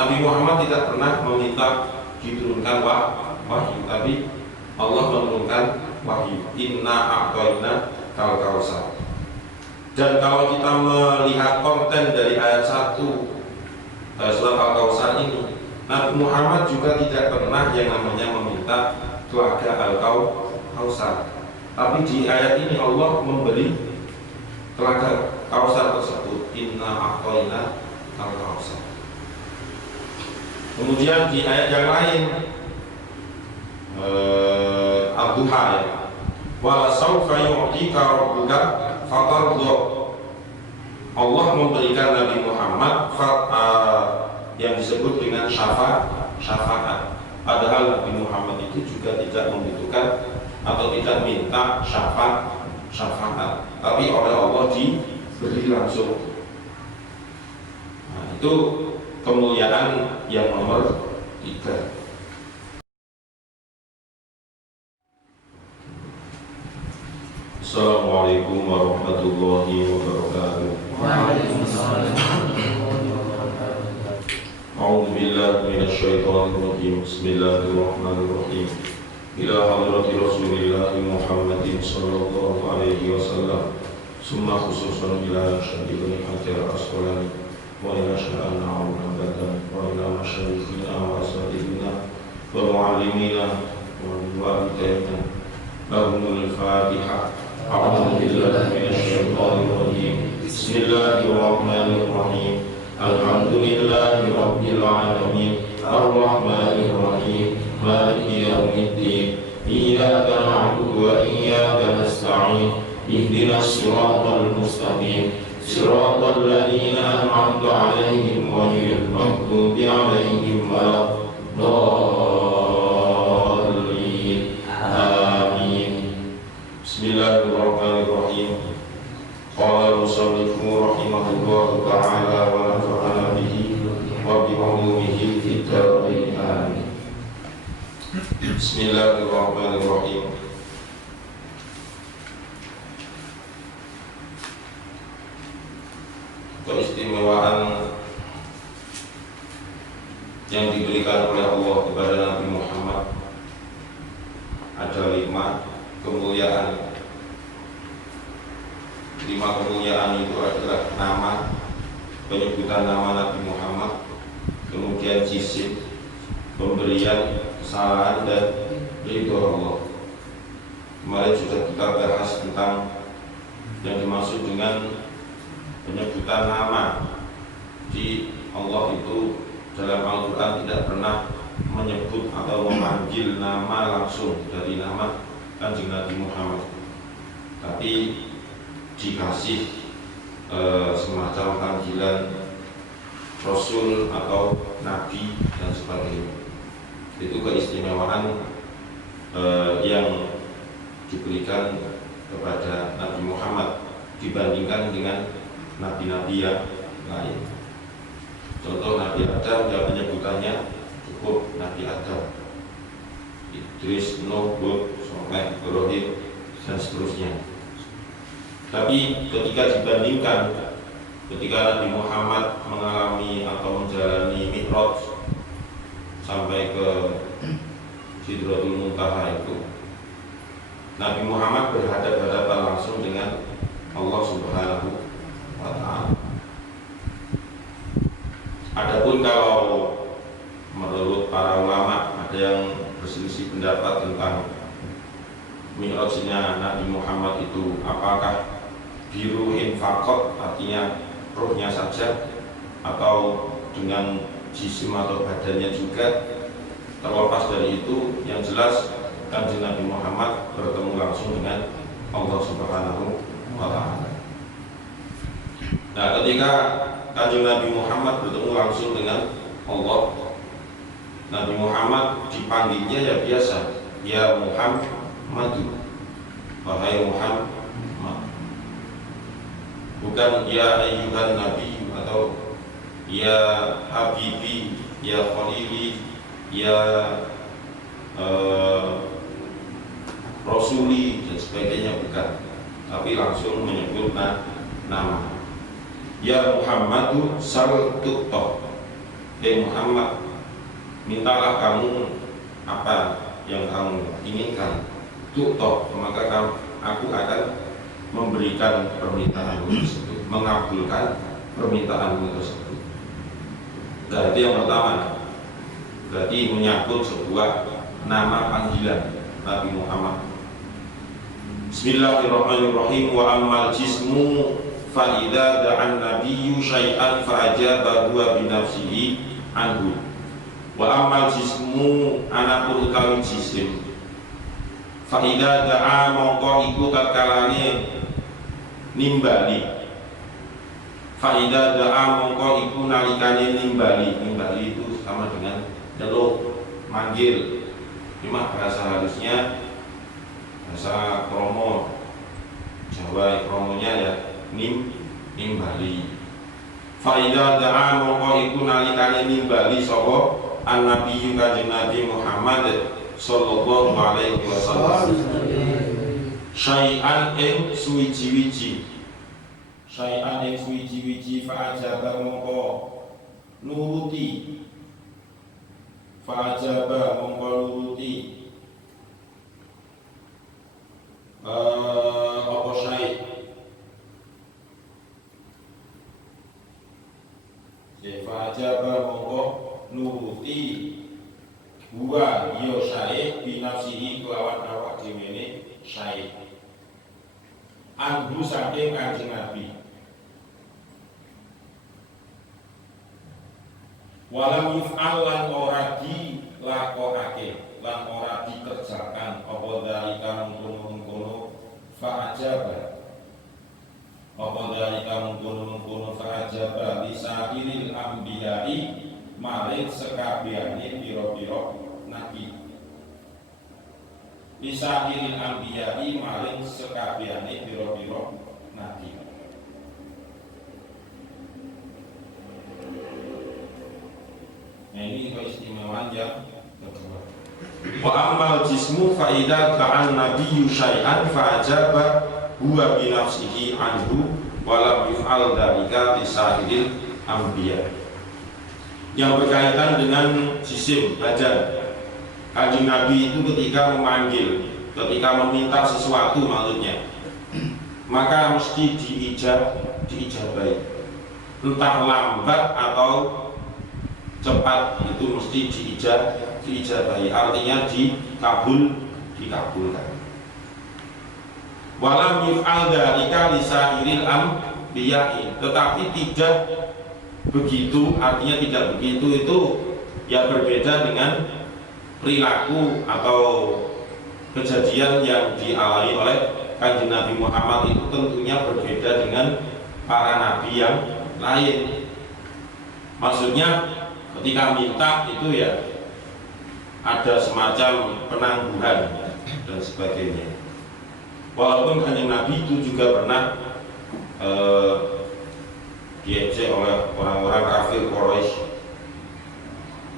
Nabi Muhammad tidak pernah meminta diturunkan wahyu, tapi Allah menurunkan wahyu. Inna a'tayna kal kausar. Dan kalau kita melihat konten dari ayat 1 surat Al-Kausar ini, Nabi Muhammad juga tidak pernah yang namanya meminta telaga Al-Kausar. Tapi di ayat ini Allah memberi telaga Kausar tersebut. Inna a'tayna kal kausar. Kemudian di ayat yang lain Ad-Duha ya, wala sawfa yu'tika rabbuka fatardha. Allah memberikan Nabi Muhammad yang disebut dengan syafaat. Padahal Nabi Muhammad itu juga tidak membutuhkan atau tidak minta syafaat, tapi oleh Allah diberi langsung. Nah, itu kemuliaan yang nomor 3. Assalamualaikum warahmatullahi wabarakatuh. Waalaikumsalam. A'udzu billahi minasyaitonir rajim. Bismillahirrahmanirrahim. Ila hadrati Rasulillah Muhammadin sallallahu alaihi wasallam. Summa khususan ila syadidil hajar asqalani wa ila sya'an na'udatan wa ila masyayikhina wa asatidina wa mu'allimina wa walidayna lahumul fatihah. A'udzu billahi minasyaitonir rajim. Bismillahirrahmanirrahim. Alhamdulillahi rabbil alamin. Ar-rahmanir rahim. Maliki yaumiddin. Iyyaka na'budu wa iyyaka nasta'in. Ihdinas siratal mustaqim. Siratal ladzina an'amta 'alaihim ghairil maghdubi 'alaihim waladdallin. Amin. Bismillahirrahmanirrahim. Qala musannifu rahimahullahu ta'ala wa nafa'ana bihi wa bi 'ulumihi fid dharain. Amin. Bismillahirrahmanirrahim. Keistimewaan yang diberikan oleh Allah kepada Nabi Muhammad ada 5 kemuliaan. 5 kemuliaan itu adalah nama, penyebutan nama Nabi Muhammad, kemudian jisim, pemberian kesalahan, dan ridho Allah. Kemarin sudah kita bahas tentang yang dimaksud dengan penyebutan nama. Di Allah itu dalam Al-Quran tidak pernah menyebut atau memanggil nama langsung dari nama Kanjeng Nabi Muhammad, tapi dikasih semacam panggilan Rasul atau Nabi dan sebagainya. Itu keistimewaan yang diberikan kepada Nabi Muhammad dibandingkan dengan nabi-nabi yang lain. Contoh Nabi Adam, yang penyebutannya cukup Nabi Adam, Idris, Nuh, Hud, Saleh, Ibrahim, dan seterusnya. Tapi ketika dibandingkan, ketika Nabi Muhammad mengalami atau menjalani Mi'raj sampai ke Sidratul Muntaha itu, Nabi Muhammad berhadapan langsung dengan Allah Subhanahu wa Ta'ala. Adapun kalau menurut para ulama ada yang berselisih pendapat tentang Mi'rajnya Nabi Muhammad itu apakah biruhin faqat, artinya rohnya saja, atau dengan jisim atau badannya juga. Terlepas dari itu, yang jelas Kanjeng Nabi Muhammad bertemu langsung dengan Allah Subhanahu wa Ta'ala. Nah, ketika Kanjeng Nabi Muhammad bertemu langsung dengan Allah, Nabi Muhammad dipanggilnya ya biasa, ya Muhammadu, wahai Muhammad, bukan ya ayyuhan nabi atau ya habibi, ya khalili, ya rasuli dan sebagainya, bukan, tapi langsung menyebut nama. Ya Muhammadu sal tu'ta, Muhammad, mintalah kamu apa yang kamu inginkan, tu'toh, maka aku akan memberikan permintaanmu tersebut, mengabulkan permintaanmu tersebut. Berarti yang pertama, berarti menyangkut sebuah nama panggilan Nabi Muhammad. Bismillahirrahmanirrahim. Wa ammal jismu fa idza da'an nabiyyu syai'an fa ajaba huwa bi nafsihi anhu. Wa ammal jismu anapun utawi jisim fa idza da'a mongko iku takalane nimbali. Fa idza da'a mongko iku nalikane nimbali. Nimbali itu sama dengan nyeluk, manggil. Cuma bahasa halusnya, bahasa kromo Jawa kromonya ya nimbali. Fa idza da'a mongko iku nalikane nimbali sapa an-nabi kanjeng Nabi Muhammad sallallahu alaihi wasallam syai'an ing suwiji-wiji, syai'an ing suwiji-wiji fa ajaba mongko nuruti, fa ajaba mongko nuruti apa syai' fa ajaba mongko nuruti huwa yo syai' binafsihi kelawan awak dhewe syai' anhu saking kanjeng Nabi. Walam yuf'al lan ora dilakokake, lan ora dikerjakan apa dalika mungkono-mungkono fa'ajaba, apa dalika mungkono-mungkono fa'ajaba lisa'iril anbiya'i maring sekabehane pira-pira nabi. Lisa'iril anbiya'i maring sekabehane pira-pira nabi. Nah, ini keistimewaan yang kedua. Wa ammal jismu fa idza ta'an nabiyyu syai'an fa ajaba huwa bi nafsihi anhu wa lam yuf'al dzalika li sa'iril anbiya. Yang berkaitan dengan jisim badan, kanjeng Nabi itu ketika memanggil, ketika meminta sesuatu maksudnya, maka mesti diijabai, entah lambat atau cepat, itu mesti diijabai, artinya dikabulkan. Walam yuf'al dzalika li sa'iril anbiya'i, tetapi tidak begitu, artinya tidak begitu itu ya berbeda dengan perilaku atau kejadian yang dialami oleh kanjeng Nabi Muhammad, itu tentunya berbeda dengan para nabi yang lain. Maksudnya ketika minta itu ya ada semacam penangguhan dan sebagainya. Walaupun kanjeng Nabi itu juga pernah diejek oleh orang-orang kafir Quraisy.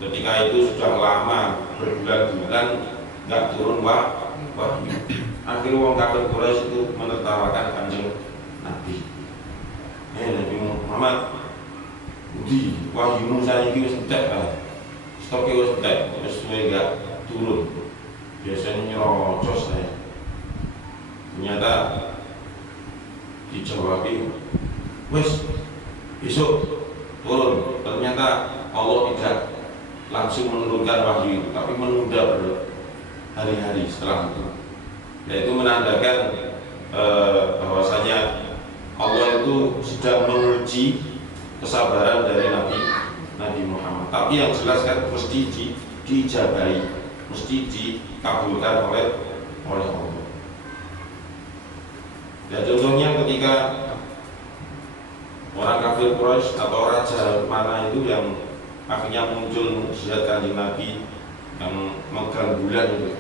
Ketika itu sudah lama, berbulan-bulan nggak turun wahyu. Akhirnya orang kafir Quraisy itu menertawakan kanjeng Nabi. Nabi Muhammad, di wahyu saya ini wis entek kan. Stoknya wis entek, wis suwe enggak turun. Biasanya nyerocos saya. Ternyata dijawab, wis besok turun. Ternyata Allah tidak langsung menurunkan wahyu itu, tapi menunda berhari-hari setelah itu. Yaitu menandakan bahwasanya Allah itu sedang menguji kesabaran dari Nabi Muhammad. Tapi yang jelas kan mesti diijabai, mesti dikabulkan oleh Allah. Ya contohnya ketika orang kafir Quraisy atau raja mana itu yang akhirnya muncul mukjizat kanjeng Nabi yang megang bulan itu,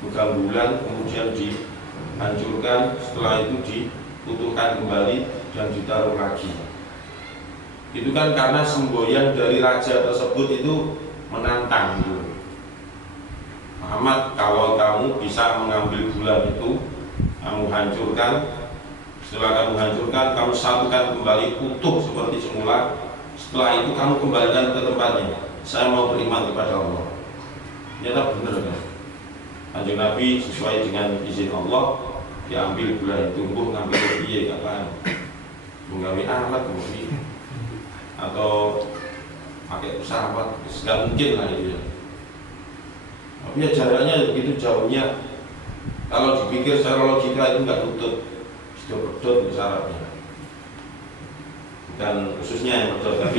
megang bulan kemudian dihancurkan, setelah itu diutuhkan kembali dan ditaruh lagi. Itu kan karena semboyan dari raja tersebut itu menantang itu. Muhammad, kalau kamu bisa mengambil bulan itu, kamu hancurkan, setelah kamu hancurkan, kamu satukan kembali utuh seperti semula, setelah itu kamu kembalikan ke tempatnya, saya mau beriman kepada Allah. Ternyata benar kan? Kanjeng Nabi sesuai dengan izin Allah diambil gula tumbuh, ngambil biaya kapan menggawe alat mungkin atau pakai pesawat, nggak mungkin lah itu ya. Tapi ya jaraknya begitu jauhnya, kalau dipikir secara logika itu nggak tutup, sudah pedot syaratnya, dan khususnya yang pedot tapi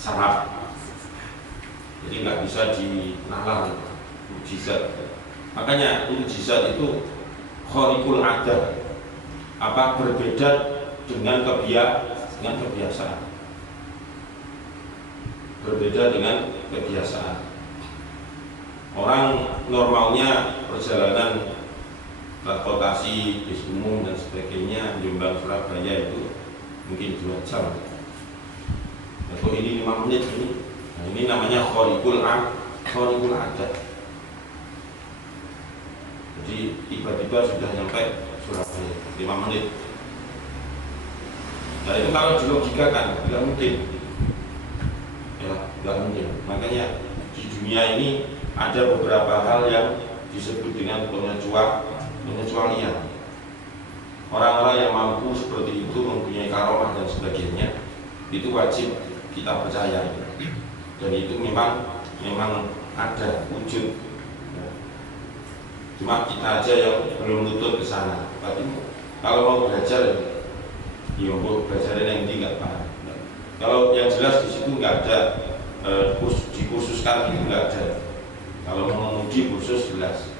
syarat, jadi nggak bisa dinalar mukjizat. Makanya mukjizat itu khariqul adat, apa berbeda dengan kebiasaan, berbeda dengan kebiasaan. Orang normalnya perjalanan transportasi bis umum dan sebagainya Jombang Surabaya itu mungkin 2 jam. Atau ini 5 menit ini. Nah, ini namanya khariqul adat. Jadi tiba-tiba sudah nyampe Surabaya 5 menit. Nah itu kalau dilogikakan tidak mungkin, ya tidak mungkin. Makanya di dunia ini ada beberapa hal yang disebut dengan pengecualian. Orang-orang yang mampu seperti itu mempunyai karomah dan sebagainya, itu wajib kita percaya. Dan itu memang ada wujud. Cuma kita aja yang belum nutup ke sana. Tapi kalau mau belajar, ya mau belajar yang ini nggak paham. Kalau yang jelas di situ nggak ada dikhususkan itu nggak ada. Kalau mau menguji khusus jelas.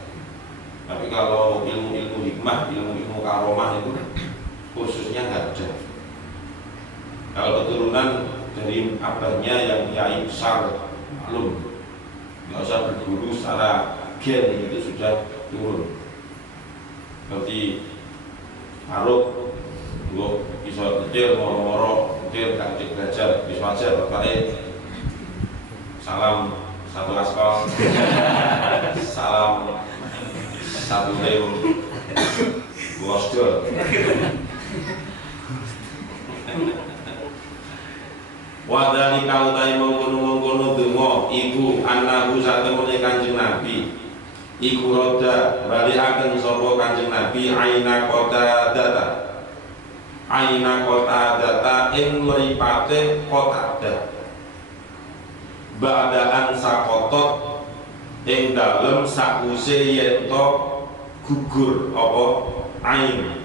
Tapi kalau ilmu hikmah, ilmu karomah itu khususnya nggak ada. Kalau keturunan dari abahnya yang kiai besar, maklum, nggak usah berguru secara gen itu sudah turun. Seperti Faruk, gue bisa detail, moro-moro, detail, kantik belajar, bisa aja bapaknya salam satu aspal, salam satu lem, gosdol. Wadani kau tai mengkono donga iku anahu satemene Kanjeng Nabi. Iku roda balikaken sapa Kanjeng Nabi aina kota data ing mripate kota data. Ba'daan sakotot ing dalem sakuse yen to gugur apa ain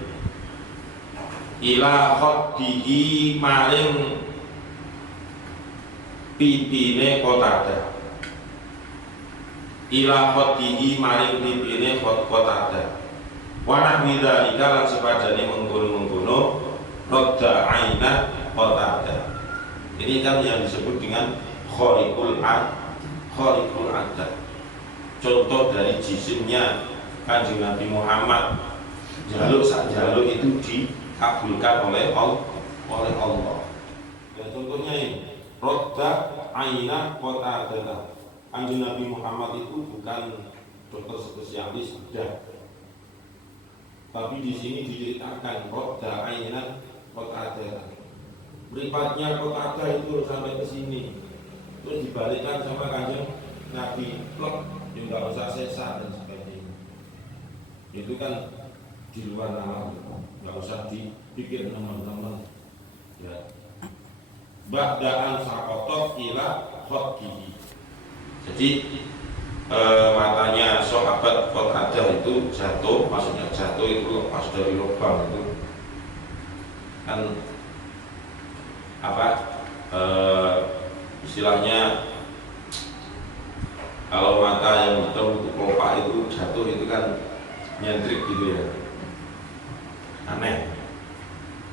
ila khaddihi maring pipine kotada, ila khaddihi maring pipine kotada. Wa nahwidhalika lan sepadane mengkono-mengkono rodda aina kotada. Ini kan yang disebut dengan khariqul adat. Contoh dari jisimnya Kanjeng Nabi Muhammad, jaluk sak jaluk itu dikabulkan oleh Allah. Dan contohnya ini rodda aina kotada. Kanjeng Nabi Muhammad itu bukan dokter spesialis bedah, tapi di sini diceritakan rodda aina kotada. Beripatnya kotada itu sampai ke sini, terus dibalikkan sama Kanjeng Nabi, plok, nggak usah sesat dan sebagainya. Itu kan di luar nalar, nggak usah dipikir teman-teman. Ya. Ba'daan sakotot ila khotkihi. Jadi matanya sahabat Qatadah itu jatuh, maksudnya jatuh itu lepas dari lubang itu kan apa istilahnya, kalau mata yang hitam itu kelopak itu jatuh itu kan nyentrik gitu ya, aneh.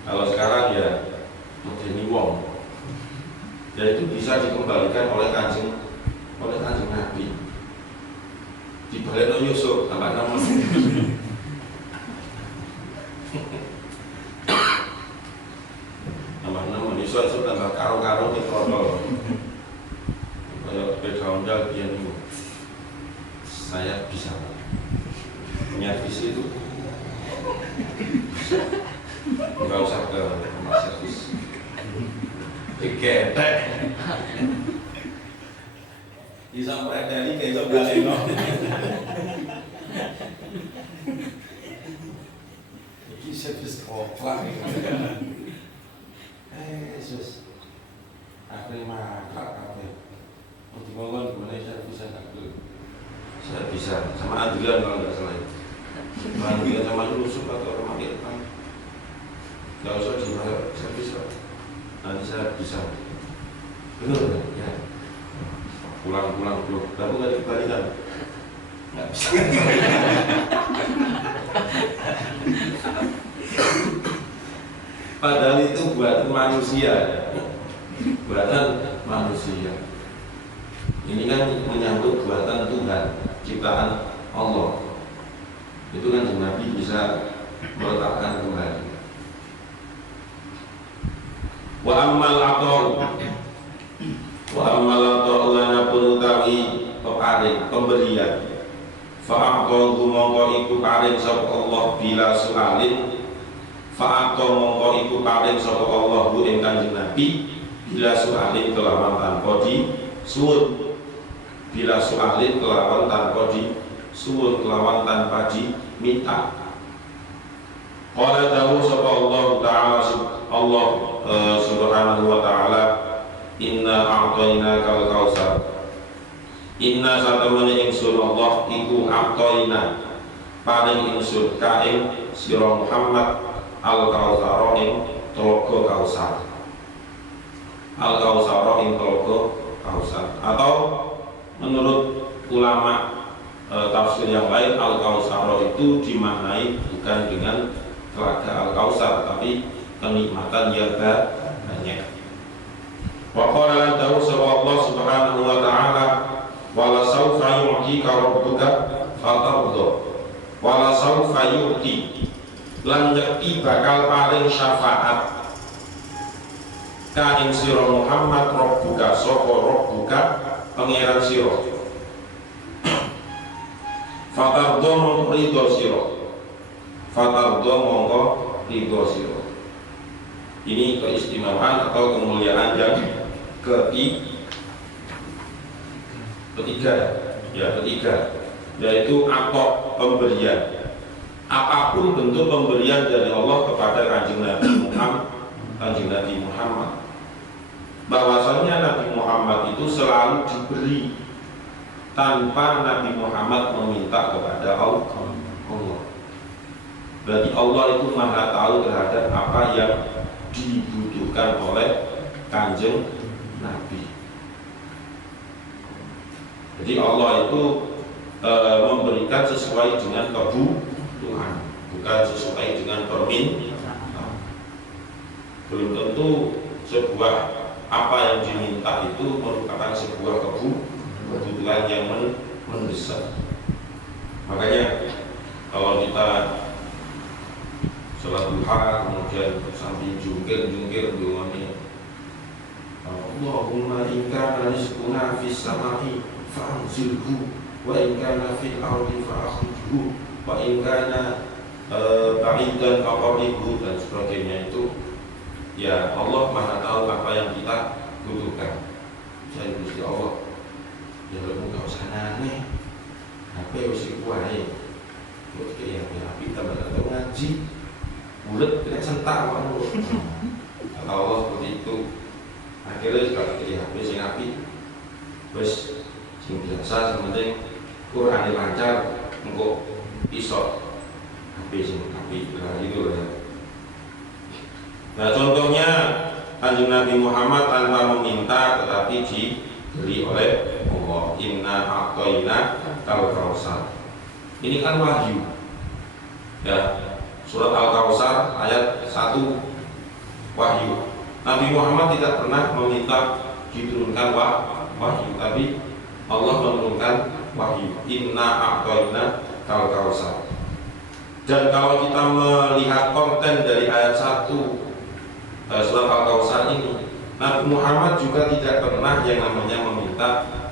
Kalau sekarang ya medeni wong, dan itu bisa dikembalikan oleh kanjeng Nabi. Dibaleno Yusuf tambah nama. Tambah nama Yusuf tambah karo-karo di kotor. Kayak beda ondal dia nih. Saya bisa punya visi itu. Enggak usah ke rumah servis. ketek. Bisa merekani kayak itu galeno. Iki servis koplang. Yesus. Akhirnya makak kabeh. Untuk ngomong gimana saya bisa nggak? Saya bisa sama Adrian kalau nggak salah. Adrian sama Yusuf atau orang Irfan. Nggak usah dibayar, saya bisa. Nanti saya bisa. Benar ya. Pulang dulu. Tapi nggak dikembalikan. Nggak bisa. Padahal itu buatan manusia. Buatan manusia. Ini kan menyambut buatan Tuhan, ciptaan Allah. Itu kan Nabi bisa meletakkan kembali. Wa ammal atau lana pun utawi peparing pemberian. Fa'aqtu mongko iku paring sapa Allah bila sualin. Fa'aqtu mongko iku paring sapa Allah hu ing Kanjeng Nabi bila sualin kelawan tanpa disuwun. Bila sualin kelawan tanpa disuwun, kelawan tanpa diminta. Qala dawuh sapa Allah Ta'ala Allah subhanahu wa ta'ala, inna a'tainaka al-kautsar. Inna satamane ingsun Allah iku a'taina paring ingsun ka ing sira Muhammad al-kautsar ing telaga Kausar. Al-kautsar ing telaga Kausar, atau menurut ulama tafsir yang lain, Al-Kautsar itu dimaknai bukan dengan telaga Al-Kautsar, tapi kenikmatan yang banyak. Wa qala lan ta'ala Allah subhanahu wa ta'ala, wala sawfa yu'tika rabbuka fatarda. Wala sawfa yu'ti lan yakti bakal paring syafaat ka ing sira Muhammad rabbuka sapa rabbuka pangeran sira. Fatardo mongko ridho sira. Fatardo mongko ridho sira. Ini keistimewaan atau kemuliaan yang ketiga, yaitu atok pemberian. Apapun bentuk pemberian dari Allah kepada Kanjeng Nabi Muhammad, bahwasanya Nabi Muhammad itu selalu diberi tanpa Nabi Muhammad meminta kepada Allah. Berarti Allah itu Maha tahu terhadap apa yang dibutuhkan oleh Kanjeng Nabi. Jadi Allah itu memberikan sesuai dengan kebutuhan, bukan sesuai dengan permintaan. Belum tentu sebuah apa yang diminta itu merupakan sebuah kebutuhan yang mendesak. Makanya kalau kita sholat duha kemudian sambil jungkir doanya, Allahumma in kana rizquna fis samai fa'anzilhu wa in kana fil ardi fa'akhrijhu wa in kana ba'idan faqribhu dan sebagainya. Itu ya Allah Maha tahu apa yang kita butuhkan. Saya Gusti Allah, ya lu gak usah nane HP wis iku wae. Terus kayak api tambah ngaji bulet kena sentak wae. Kata Allah seperti itu. Akhirnya kalau kayak HP sing api wis sing biasa, sementing Quran lancar engko iso HP sing api. Nah itu ya. Nah contohnya Kanjeng Nabi Muhammad tanpa meminta tetapi diberi oleh Allah. Inna a'taina al-kautsar. Ini kan wahyu. Ya, surat Al-Kautsar ayat 1 wahyu. Nabi Muhammad tidak pernah meminta diturunkan wahyu, tapi Allah menurunkan wahyu. Inna a'taina al-kautsar. Dan kalau kita melihat konten dari ayat 1 surat Al-Kautsar ini, Nabi Muhammad juga tidak pernah yang namanya meminta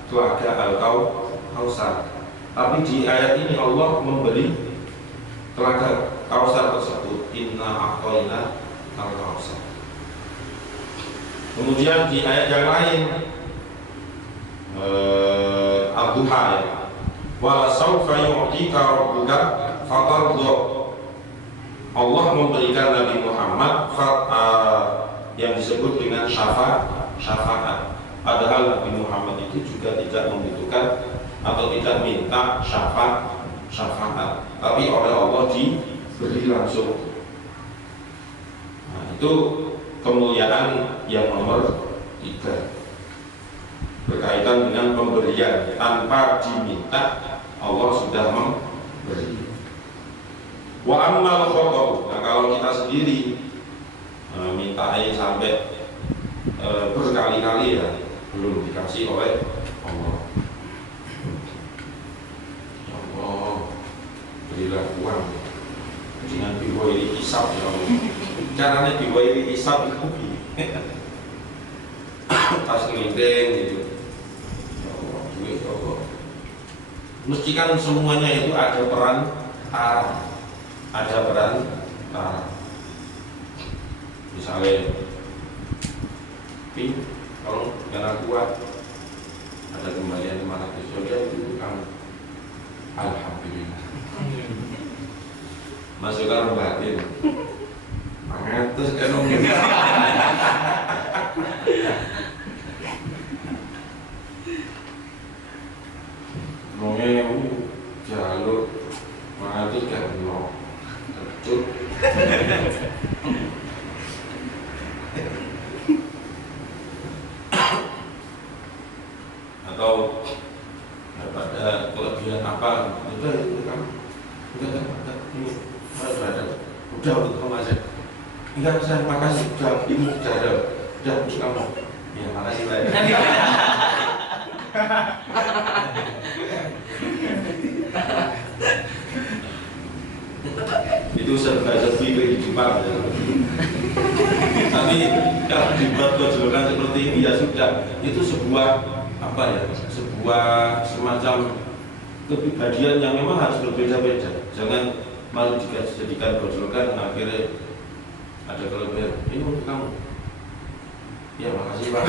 telaga Al-Kautsar. Tapi di ayat ini Allah memberi telaga Kautsar tersebut. Inna a'taina al-kautsar. Kemudian di ayat yang lain Ad-Duha ya. Wa sawfa yu'tika rabbuka fatardha. Allah memberikan Nabi Muhammad yang disebut dengan syafaat. Padahal Nabi Muhammad itu juga tidak membutuhkan atau tidak minta syafaat, tapi oleh Allah diberi langsung. Nah, itu kemuliaan yang nomor 3 berkaitan dengan pemberian tanpa diminta, Allah sudah memberi. Wa ammal khotob, nah kalau kita sendiri mintai sampai berkali-kali ya belum dikasih oleh Allah. Ya Allah, berilah uang dengan biwairi hisab ya Allah. Caranya biwairi hisab itu tas ngelindeng gitu. Ya Allah, duit ya Allah. Mesti kan semuanya itu ada peran misalnya pin kalau karena kuat ada kembalian 500 saja itu kan alhamdulillah. Masukkan batin 500 kan ngomongnya jalur 500 kan no kecut. Atau ada kelebihan apa udah itu kan udah ini udah untuk kamu aja enggak saya makasih udah ini udah untuk kamu ya makasih banyak. Itu serba-serbi kehidupan ya. Tapi kalau dibuat gojlokan seperti ini ya sudah, itu sebuah apa ya, sebuah semacam kepribadian yang memang harus berbeda-beda. Jangan malu dijadikan gojlokan akhirnya ada kelebihan. Ini untuk kamu. Ya makasih Pak.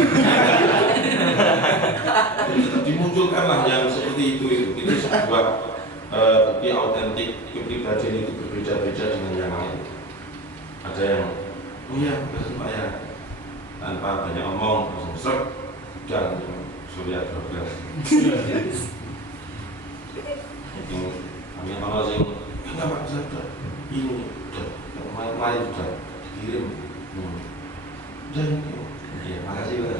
Jadi tetap dimunculkanlah yang seperti itu sebuah bukti autentik kepribadian itu berbeda-beda dengan yang lain. Ada yang oh iya betul Pak ya, tanpa banyak omong langsung srek dan surya 12. Kami malah sing enggak Pak sudah ini sudah kemarin sudah dikirim. Dan ya makasih Pak.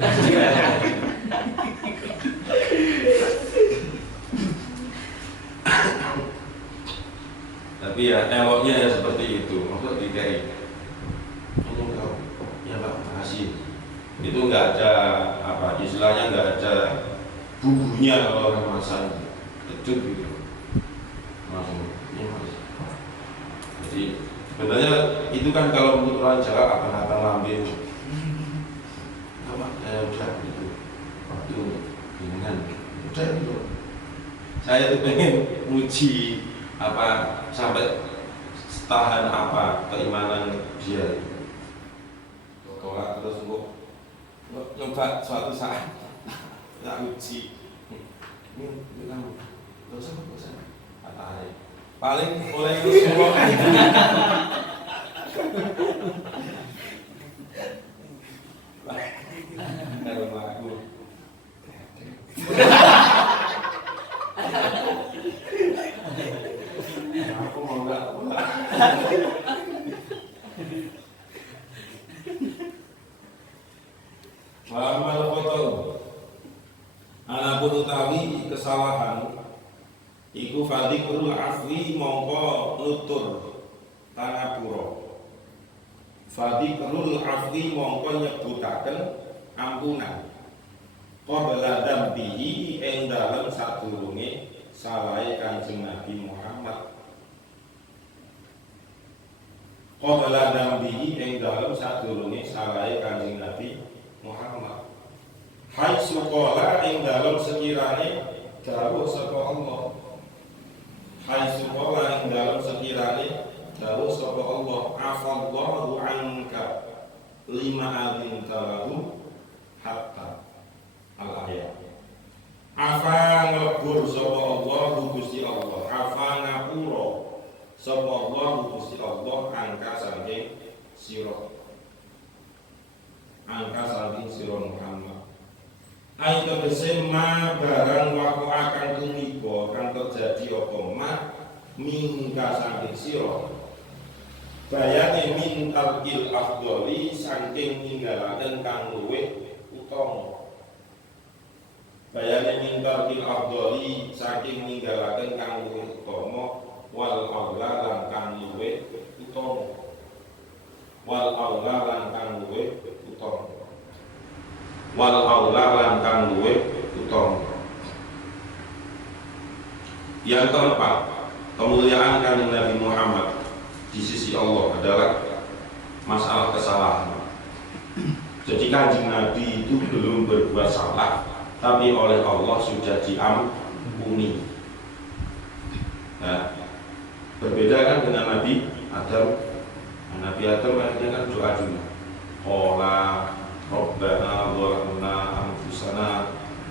Tapi ya eloknya ya seperti itu, maksud dikai. Ini enggak, ya Pak, makasih. Itu enggak ada apa istilahnya, enggak ada bumbunya kalau orang masak kecut gitu. Langsung ini Mas. Jadi sebenarnya itu kan kalau menurut orang Jawa akan lambing. Apa? Udah gitu. Waktu dengan udah itu. Saya tuh pengen muji apa sampai tahan apa keimanan dia. Tolak terus kok nyoba suatu saat tak uji. Ini kamu terus apa saya kata paling boleh terus semua. Kalau aku mau nggak pulang. Wa'amal khotob, anapun utawi kesalahan iku fadikrul afwi mongko nutur tanapura. Fadikrul afwi mongko nyebutaken ampunan qabla dambihi ing dalem sadurunge salahe Kanjeng Nabi Muhammad. Qabla dambihi ing dalem sadurunge salahe Kanjeng Nabi Muhammad. Hai sukola ing dalem sekirane dawuh saka Allah. Hai sukola ing dalem sekirane dawuh saka Allah. Afallahu anka lima adin talahu ngabur sapa Allah Gusti Allah, afa ngapura sapa Allah Gusti Allah angka saking sira. Angka saking sira Muhammad. Ai tegese ma barang wako akan tumiba kan terjadi apa ma mingka saking sira. Bayane min tarkil afdhali saking ninggalaken kang luwih utama. Bayane min tarkil afdhali saking ninggalaken kang luwih utama wal aula lan kang luwih utama. Wal aula lan kang luwih utama. Wal aula lan kang luwih utama. Yang keempat, kemuliaan Kanjeng Nabi Muhammad di sisi Allah adalah masalah kesalahan. Jadi Kanjeng Nabi itu belum berbuat salah, tapi oleh Allah sudah diampuni. Nah, berbeda kan dengan Nabi Adam. Nabi Adam akhirnya kan doa dulu. Qala Rabbana zalamna anfusana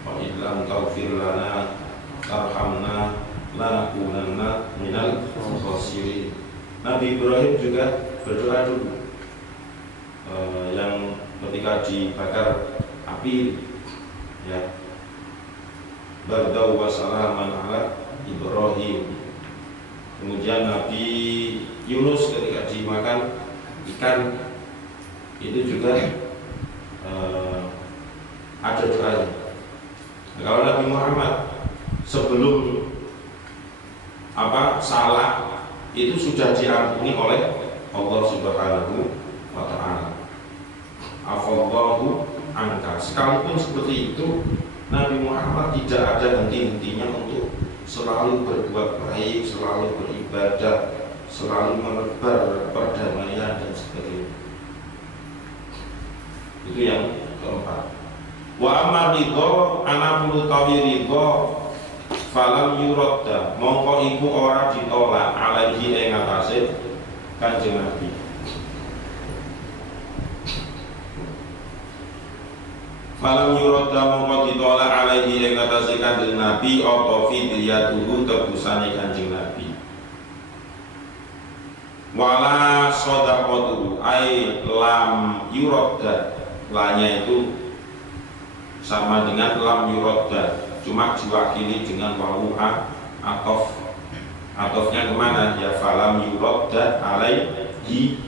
wa illam taghfir lana tarhamna lanakunanna minal khasirin. Nabi Ibrahim juga berdoa dulu yang ketika dibakar api, ya, bardau wa salaman ala Ibrahim. Kemudian Nabi Yunus ketika dimakan ikan itu juga ada doanya. Nah, kalau Nabi Muhammad sebelum salah itu sudah diampuni oleh Allah Subhanahu wa Ta'ala. Afallahu anka. Sekalipun seperti itu, Nabi Muhammad tidak ada henti-hentinya untuk selalu berbuat baik, selalu beribadah, selalu menebar perdamaian dan sebagainya. Itu yang keempat. Wa amma ridho ana utawi ridho falam yuradda mongko iku ora ditolak alaihi ing atase Kanjeng Nabi. Falam yuradda mongko ditolak alaihi ing atase Kanjeng Nabi apa fidyatuhu tebusane Kanjeng Nabi. Wala shadaqatu ai lam yuradda, lanya itu sama dengan lam yuradda, cuma diwakili dengan wawu atof. Atofnya kemana? Ya falam yuradda alaihi.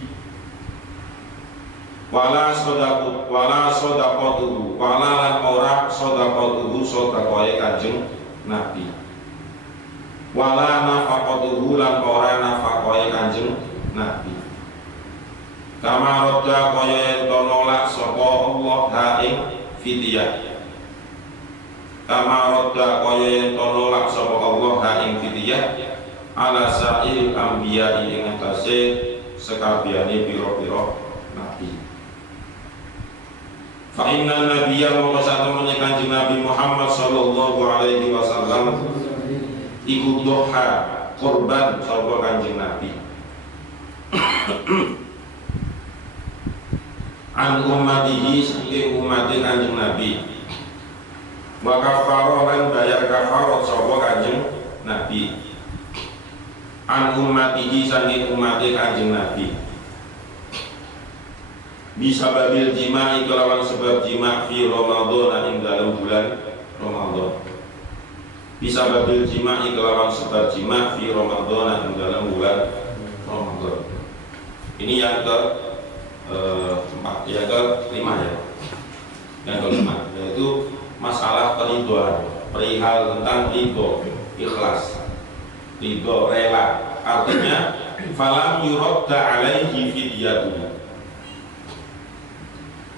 Wala shadaqatu wala lan ora shadaqatuhu shadaqae Kanjeng Nabi. Wala nafaqatuhu lan ora nafaqae Kanjeng Nabi. Kama rodda kaya nolak sapa Allah ha ing fidyah. Kama rodda kaya nolak sapa Allah ha ing fidyah ala sa'il anbiya ing atase sekabehane pira-pira nabi. Fa inna nabiyya wa sallallahu Kanjeng Nabi Muhammad sallallahu alaihi wasallam iku doha korban sapa Kanjeng Nabi. An ummatihi saking ummate Kanjeng Nabi. Wa kafaro lan bayar kafarat sapa Kanjeng Nabi. An ummatihi saking ummate Kanjeng Nabi. Bisa babil jima kelawan sebab jima fi Ramadan ing dalam bulan Ramadan. Bisa babil jima kelawan sebab jima fi Ramadan ing dalam bulan Ramadan. Ini yang ke yang kelima ya. Yang kelima yaitu masalah peridhoan, perihal tentang ridho, ikhlas, ridho, rela. Artinya falam yuradda alaihi fidyatuhu.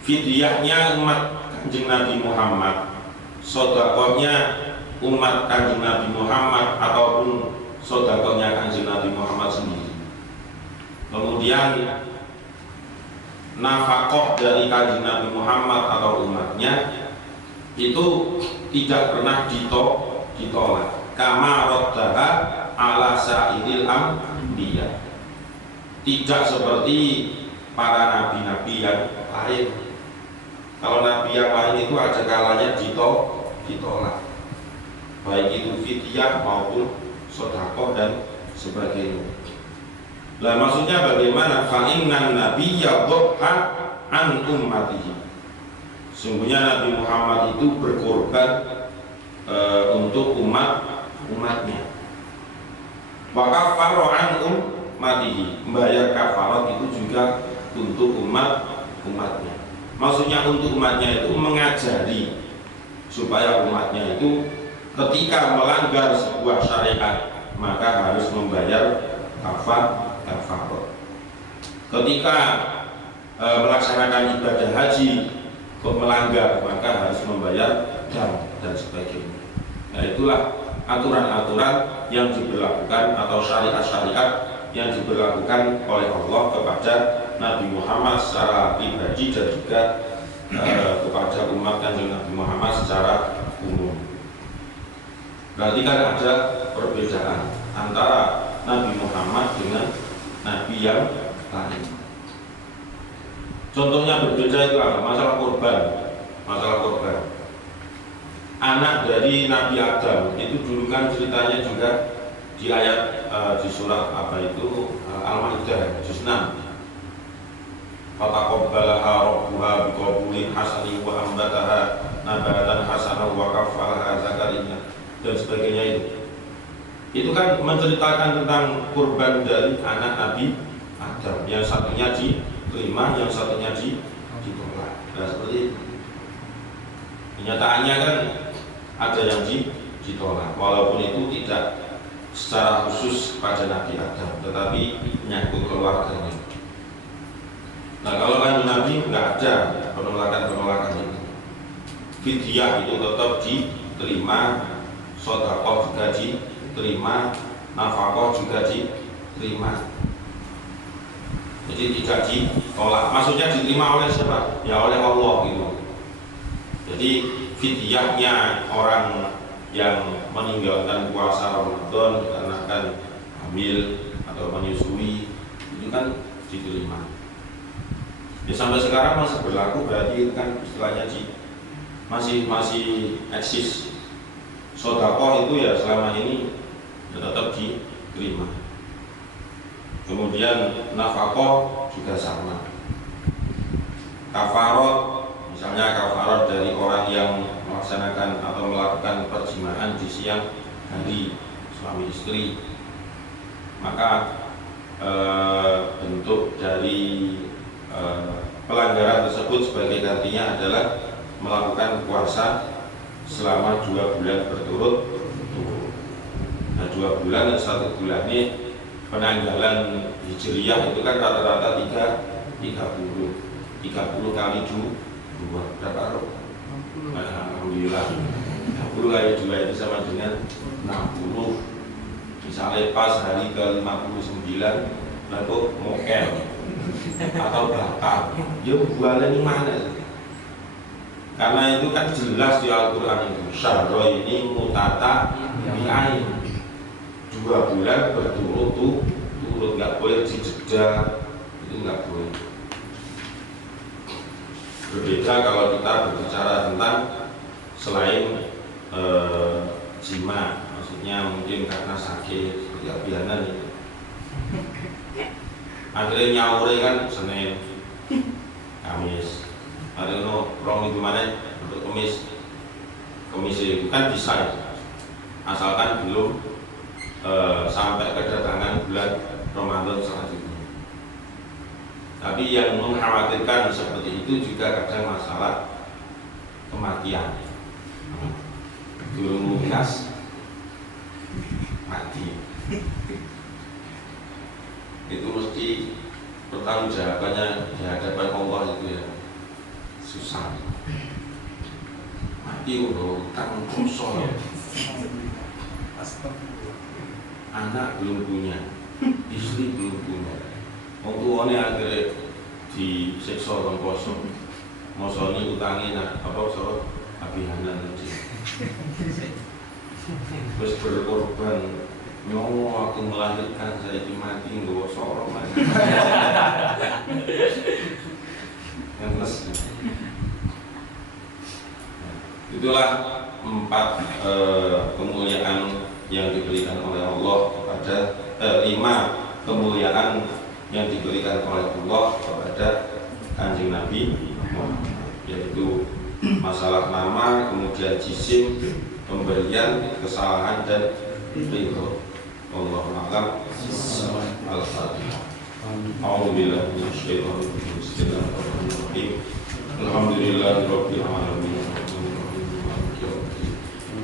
Fidyahnya umat Kanjeng Nabi Muhammad, sedekahnya umat Kanjeng Nabi Muhammad ataupun sedekahnya Kanjeng Nabi Muhammad sendiri. Kemudian nafkah dari Kanjeng Nabi Muhammad atau umatnya itu tidak pernah ditolak. Kama raddaha ala sa'iril anbiya. Tidak seperti para nabi-nabi yang lain. Kalau nabi yang lain itu ada kalanya ditolak. baik itu fidyah maupun sedekah dan sebagainya. Lah maksudnya bagaimana? Fa innan nabiyya dhabha an ummatihi. Sungguhnya Nabi Muhammad itu berkorban untuk umatnya. Wa kafara an ummatihi, membayar kafarat itu juga untuk umatnya. Maksudnya untuk umatnya itu mengajari supaya umatnya itu ketika melanggar sebuah syariat maka harus membayar kafarat. Ketika melaksanakan ibadah haji kok melanggar maka harus membayar dam dan sebagainya. Nah itulah aturan-aturan yang diberlakukan atau syariat-syariat yang diberlakukan oleh Allah kepada Nabi Muhammad secara pribadi dan juga kepada umat Kanjeng Nabi Muhammad secara umum. Berarti kan ada perbedaan antara Nabi Muhammad dengan Nabi yang lain. Contohnya berbeda itu apa? Masalah korban. Anak dari Nabi Adam itu dulu kan ceritanya juga di ayat di surat apa itu Al-Maidah juz 6. Fataqabbalaha rabbuha biqabulin hasanin wa ambataha nabatan hasanan wa kafalaha Zakaria dan sebagainya itu. Itu kan menceritakan tentang kurban dari anak Nabi Adam, yang satunya diterima, yang satunya ditolak. Nah seperti itu. Kenyataannya kan ada yang ditolak, walaupun itu tidak secara khusus pada Nabi Adam, tetapi menyangkut keluarganya. Nah kalau kan Nabi nggak ada penolakan itu. Fidyah itu tetap diterima, sedekah juga diterima, nafkah juga diterima. Jadi tidak ditolak. Maksudnya diterima oleh siapa? Ya oleh Allah gitu. Jadi fidyahnya orang yang meninggalkan puasa Ramadan dikarenakan hamil atau menyusui itu kan diterima. Ya sampai sekarang masih berlaku, berarti kan istilahnya masih eksis. Sedekah itu ya selama ini ya tetap diterima. Kemudian nafkah juga sama. Kafarat, misalnya kafarat dari orang yang melaksanakan atau melakukan perjimaan di siang hari suami istri, maka bentuk dari pelanggaran tersebut sebagai gantinya adalah melakukan puasa selama 2 bulan berturut-turut. Nah 2 bulan dan 1 bulan ini penanggalan Hijriyah itu kan rata-rata 30 kali 2 berapa roh? Alhamdulillah 30 kali 2 itu sama dengan 60. Misalnya pas hari ke-59 lalu mokel atau bakal ya bulan ini mana sih? Karena itu kan jelas di Al-Quran itu syahro ini mutata bi'ain 2 bulan berturut-turut, nggak boleh dijeda, itu nggak boleh. Berbeda kalau kita berbicara tentang selain jima, maksudnya mungkin karena sakit seperti abianan itu. Akhirnya nyaure kan Senin, Kamis. Hari ini rong itu mana untuk Kamis itu kan bisa, asalkan belum sampai kedatangan bulan Ramadan selanjutnya. Tapi yang mengkhawatirkan seperti itu juga kadang masalah kematian. Durung lunas mati. Itu mesti pertanggungjawabannya di hadapan Allah itu ya susah. Mati udah utang kosong. Anak belum punya, istri belum punya. Wong tuane akhirnya disiksa wong kosong. Mosone utangi nak apa sorot abihanan aja. Terus berkorban nyowo waktu melahirkan saya mati nggawa sorong. Yang plus. Itulah empat kemuliaan yang diberikan oleh Allah kepada 5 kemuliaan yang diberikan oleh Allah kepada Kanjeng Nabi Muhammad, yaitu masalah nama, kemudian jisim, pemberian, kesalahan, dan ridho. Wallahu a'lam. Al-Fatihah. A'udzubillahi minasyaitonir rajim. Bismillahirrahmanirrahim. Alhamdulillahirabbil alamin.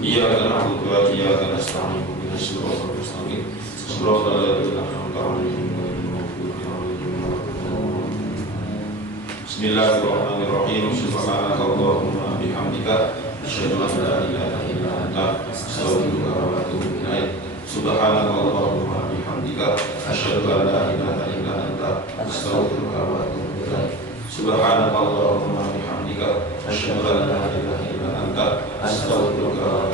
Iyyaka na'budu wa iyyaka nasta'in. Ihdinas siratal mustaqim. Shiratal ladzina an'amta 'alaihim ghairil maghdubi 'alaihim waladdallin. Bismillahirrahmanirrahim. Subhanakallahumma bihamdika asyhadu an la ilaha illa anta astaghfiruka wa atubu ilaik. Subhanakallahumma bihamdika asyhadu an la ilaha illa anta astaghfiruka wa atubu ilaik. Subhanakallahumma bihamdika asyhadu an la ilaha illa anta astaghfiruka wa